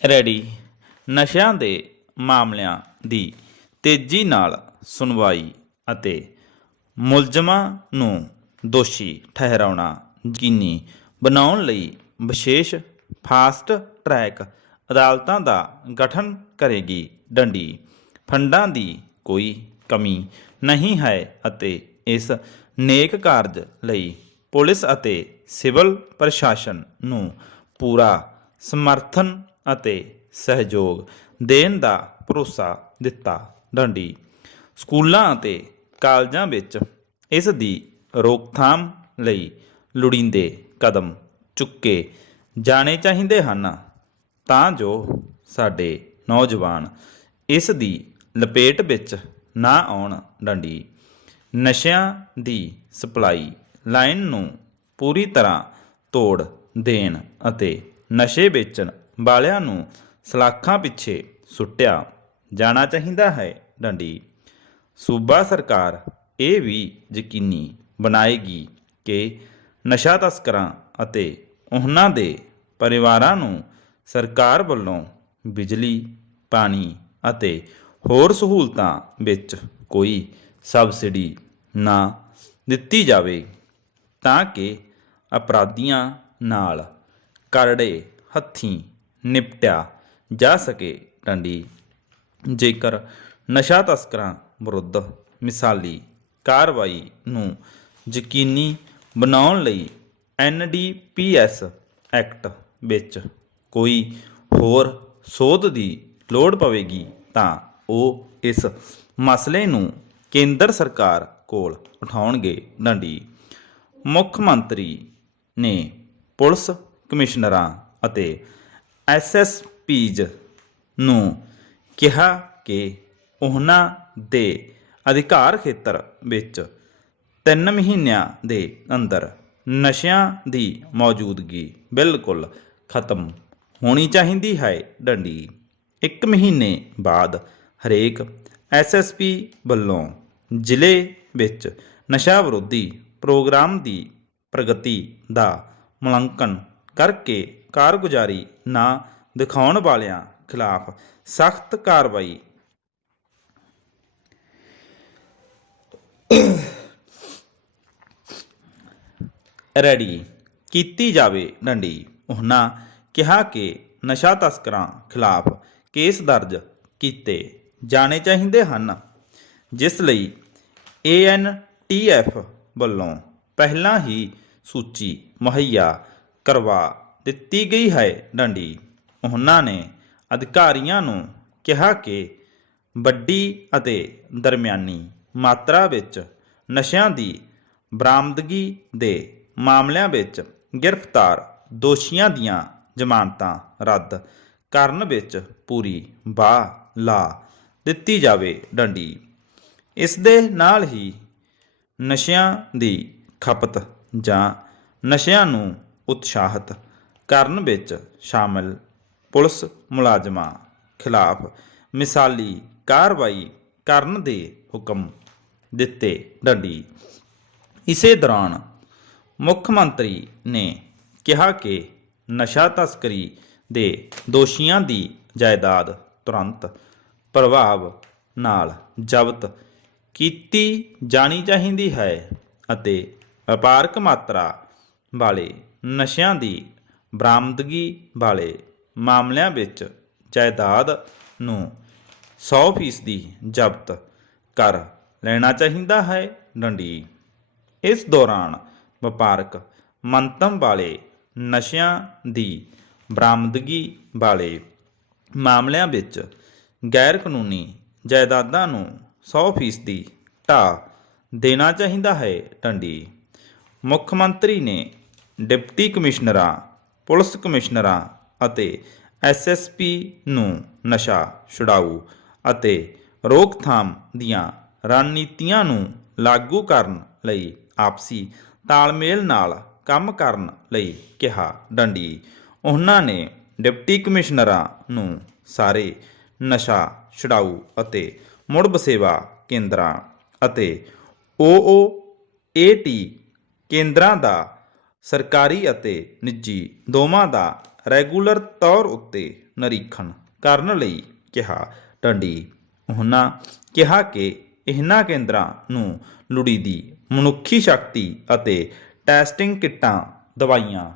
Ready. ਨਸ਼ਿਆਂ ਦੇ ਮਾਮਲਿਆਂ ਦੀ ਤੇਜ਼ੀ ਨਾਲ ਸੁਣਵਾਈ ਅਤੇ ਮੁਲਜ਼ਮਾਂ ਨੂੰ ਦੋਸ਼ੀ ਠਹਿਰਾਉਣਾ ਯਕੀਨੀ ਬਣਾਉਣ ਲਈ ਵਿਸ਼ੇਸ਼ ਫਾਸਟ ਟਰੈਕ ਅਦਾਲਤਾਂ ਦਾ ਗਠਨ ਕਰੇਗੀ ਡੰਡੀ। ਫੰਡਾਂ ਦੀ ਕੋਈ ਕਮੀ ਨਹੀਂ ਹੈ ਅਤੇ ਇਸ ਨੇਕ ਕਾਰਜ ਲਈ ਪੁਲਿਸ ਅਤੇ ਸਿਵਲ ਪ੍ਰਸ਼ਾਸਨ ਨੂੰ ਪੂਰਾ ਸਮਰਥਨ ਅਤੇ ਸਹਿਯੋਗ ਦੇਣ ਦਾ ਭਰੋਸਾ ਦਿੱਤਾ ਡੰਡੀ। ਸਕੂਲਾਂ ਅਤੇ ਕਾਲਜਾਂ ਵਿੱਚ ਇਸ ਦੀ ਰੋਕਥਾਮ ਲਈ ਲੋੜੀਂਦੇ ਕਦਮ ਚੁੱਕੇ ਜਾਣੇ ਚਾਹੀਦੇ ਹਨ ਤਾਂ ਜੋ ਸਾਡੇ ਨੌਜਵਾਨ ਇਸ ਦੀ ਲਪੇਟ ਵਿੱਚ ਨਾ ਆਉਣ ਡੰਡੀ। ਨਸ਼ਿਆਂ ਦੀ ਸਪਲਾਈ ਲਾਈਨ ਨੂੰ ਪੂਰੀ ਤਰ੍ਹਾਂ ਤੋੜ ਦੇਣ ਅਤੇ ਨਸ਼ੇ ਵੇਚਣ ਵਾਲਿਆਂ ਨੂੰ ਸਲਾਖਾਂ ਪਿੱਛੇ ਸੁੱਟਿਆ ਜਾਣਾ ਚਾਹੀਦਾ ਹੈ ਡੰਡੀ। ਸੂਬਾ ਸਰਕਾਰ ਇਹ ਵੀ ਯਕੀਨੀ ਬਣਾਏਗੀ ਕਿ ਨਸ਼ਾ ਤਸਕਰਾਂ ਅਤੇ ਉਹਨਾਂ ਦੇ ਪਰਿਵਾਰਾਂ ਨੂੰ ਸਰਕਾਰ ਵੱਲੋਂ ਬਿਜਲੀ, ਪਾਣੀ ਅਤੇ ਹੋਰ ਸਹੂਲਤਾਂ ਵਿੱਚ ਕੋਈ ਸਬਸਿਡੀ ਨਾ ਦਿੱਤੀ ਜਾਵੇ ਤਾਂ ਕਿ ਅਪਰਾਧੀਆਂ ਨਾਲ ਕਰੜੇ ਹੱਥੀਂ ਨਿਪਟਿਆ ਜਾ ਸਕੇ ਡੰਡੀ ਜੇਕਰ ਨਸ਼ਾ ਤਸਕਰਾਂ ਵਿਰੁੱਧ ਮਿਸਾਲੀ ਕਾਰਵਾਈ ਨੂੰ ਯਕੀਨੀ ਬਣਾਉਣ ਲਈ ਐਨਡੀਪੀਐਸ ਐਕਟ ਵਿੱਚ ਕੋਈ ਹੋਰ ਸੋਧ ਦੀ ਲੋੜ ਪਵੇਗੀ, ਤਾਂ ਉਹ ਇਸ ਮਸਲੇ ਨੂੰ ਕੇਂਦਰ ਸਰਕਾਰ ਕੋਲ ਉਠਾਉਣਗੇ ਡੰਡੀ ਮੁੱਖ ਮੰਤਰੀ ਨੇ ਪੁਲਿਸ ਕਮਿਸ਼ਨਰਾਂ ਅਤੇ ਐਸਐਸਪੀਜ਼ ਨੂੰ ਕਿਹਾ ਕਿ ਉਹਨਾਂ ਦੇ ਅਧਿਕਾਰ ਖੇਤਰ ਵਿੱਚ 3 ਮਹੀਨਿਆਂ ਦੇ ਅੰਦਰ ਨਸ਼ਿਆਂ ਦੀ ਮੌਜੂਦਗੀ ਬਿਲਕੁਲ ਖਤਮ ਹੋਣੀ ਚਾਹੀਦੀ ਹੈ ਡੰਡੀ। 1 ਮਹੀਨੇ ਬਾਅਦ ਹਰੇਕ ਐਸਐਸਪੀ ਵੱਲੋਂ ਜ਼ਿਲ੍ਹੇ ਵਿੱਚ ਨਸ਼ਾ ਵਿਰੋਧੀ ਪ੍ਰੋਗਰਾਮ ਦੀ ਪ੍ਰਗਤੀ ਦਾ ਮੁਲਾਂਕਣ ਕਰਕੇ ਕਾਰਗੁਜ਼ਾਰੀ ਨਾ ਦਿਖਾਉਣ ਵਾਲਿਆਂ ਖਿਲਾਫ ਸਖਤ ਕਾਰਵਾਈ। ਰੈਡੀ ਕੀਤੀ ਜਾਵੇ ਡੰਡੀ। ਉਹਨਾਂ ਕਿਹਾ ਕਿ ਨਸ਼ਾ ਤਸਕਰਾਂ ਖਿਲਾਫ ਕੇਸ ਦਰਜ ਕੀਤੇ ਜਾਣੇ ਚਾਹੀਦੇ ਹਨ, ਜਿਸ ਲਈ ਏਐਨਟੀਐਫ ਵੱਲੋਂ ਪਹਿਲਾਂ ਹੀ ਸੂਚੀ ਮੁਹੱਈਆ ਕਰਵਾ ਦਿੱਤੀ ਗਈ ਹੈ ਡੰਡੀ। ਉਹਨਾਂ ਨੇ ਅਧਿਕਾਰੀਆਂ ਨੂੰ ਕਿਹਾ ਕਿ ਵੱਡੀ ਅਤੇ ਦਰਮਿਆਨੀ ਮਾਤਰਾ ਵਿੱਚ ਨਸ਼ਿਆਂ ਦੀ ਬਰਾਮਦਗੀ ਦੇ ਮਾਮਲਿਆਂ ਵਿੱਚ ਗ੍ਰਿਫਤਾਰ ਦੋਸ਼ੀਆਂ ਦੀਆਂ ਜ਼ਮਾਨਤਾਂ ਰੱਦ ਕਰਨ ਵਿੱਚ ਪੂਰੀ ਬਾਹ ਲਾ ਦਿੱਤੀ ਜਾਵੇ ਡੰਡੀ। ਇਸ ਦੇ ਨਾਲ ਹੀ ਨਸ਼ਿਆਂ ਦੀ ਖਪਤ ਜਾਂ ਨਸ਼ਿਆਂ ਨੂੰ ਉਤਸ਼ਾਹਿਤ ਕਰਨ ਵਿੱਚ ਸ਼ਾਮਲ ਪੁਲਿਸ ਮੁਲਾਜ਼ਮਾਂ ਖਿਲਾਫ ਮਿਸਾਲੀ ਕਾਰਵਾਈ ਕਰਨ ਦੇ ਹੁਕਮ ਦਿੱਤੇ ਡੰਡੀ। ਇਸੇ ਦੌਰਾਨ ਮੁੱਖ ਮੰਤਰੀ ਨੇ ਕਿਹਾ ਕਿ ਨਸ਼ਾ ਤਸਕਰੀ ਦੇ ਦੋਸ਼ੀਆਂ ਦੀ ਜਾਇਦਾਦ ਤੁਰੰਤ ਪ੍ਰਭਾਵ ਨਾਲ ਜ਼ਬਤ ਕੀਤੀ ਜਾਣੀ ਚਾਹੀਦੀ ਹੈ ਅਤੇ ਵਪਾਰਕ ਮਾਤਰਾ ਵਾਲੇ ਨਸ਼ਿਆਂ ਦੀ ਬਰਾਮਦਗੀ ਵਾਲੇ ਮਾਮਲਿਆਂ ਵਿੱਚ ਜਾਇਦਾਦ ਨੂੰ 100% ਜ਼ਬਤ ਕਰ ਲੈਣਾ ਚਾਹੀਦਾ ਹੈ ਡੰਡੀ। ਇਸ ਦੌਰਾਨ ਵਪਾਰਕ ਮੰਤਮ ਵਾਲੇ ਨਸ਼ਿਆਂ ਦੀ ਬਰਾਮਦਗੀ ਵਾਲੇ ਮਾਮਲਿਆਂ ਵਿੱਚ ਗੈਰ ਕਾਨੂੰਨੀ ਜਾਇਦਾਦਾਂ ਨੂੰ 100% ਢਾਹ ਦੇਣਾ ਚਾਹੀਦਾ ਹੈ ਡੰਡੀ। ਮੁੱਖ ਮੰਤਰੀ ਨੇ ਡਿਪਟੀ ਕਮਿਸ਼ਨਰਾਂ ਪੁਲਿਸ ਕਮਿਸ਼ਨਰਾਂ ਅਤੇ ਐਸਐਸਪੀ ਨੂੰ ਨਸ਼ਾ ਛੁਡਾਊ ਅਤੇ ਰੋਕਥਾਮ ਦੀਆਂ ਰਣਨੀਤੀਆਂ ਨੂੰ ਲਾਗੂ ਕਰਨ ਲਈ ਆਪਸੀ ਤਾਲਮੇਲ ਨਾਲ ਕੰਮ ਕਰਨ ਲਈ ਕਿਹਾ। ਡੰਡੀ, ਉਹਨਾਂ ਨੇ ਡਿਪਟੀ ਕਮਿਸ਼ਨਰਾਂ ਨੂੰ ਸਾਰੇ ਨਸ਼ਾ ਛੁਡਾਊ ਅਤੇ ਮੁੜ ਬਸੇਵਾ ਕੇਂਦਰਾਂ ਅਤੇ ਓਓਏਟੀ ਕੇਂਦਰਾਂ ਦਾ ਸਰਕਾਰੀ ਅਤੇ ਨਿੱਜੀ ਦੋਵਾਂ ਦਾ ਰੈਗੂਲਰ ਤੌਰ ਉੱਤੇ ਨਿਰੀਖਣ ਕਰਨ ਲਈ ਕਿਹਾ। ਟੰਡੀ ਉਹਨਾਂ ਕਿਹਾ ਕਿ ਇਹਨਾਂ ਕੇਂਦਰਾਂ ਨੂੰ ਲੁੜੀਦੀ ਮਨੁੱਖੀ ਸ਼ਕਤੀ ਅਤੇ ਟੈਸਟਿੰਗ ਕਿੱਟਾਂ, ਦਵਾਈਆਂ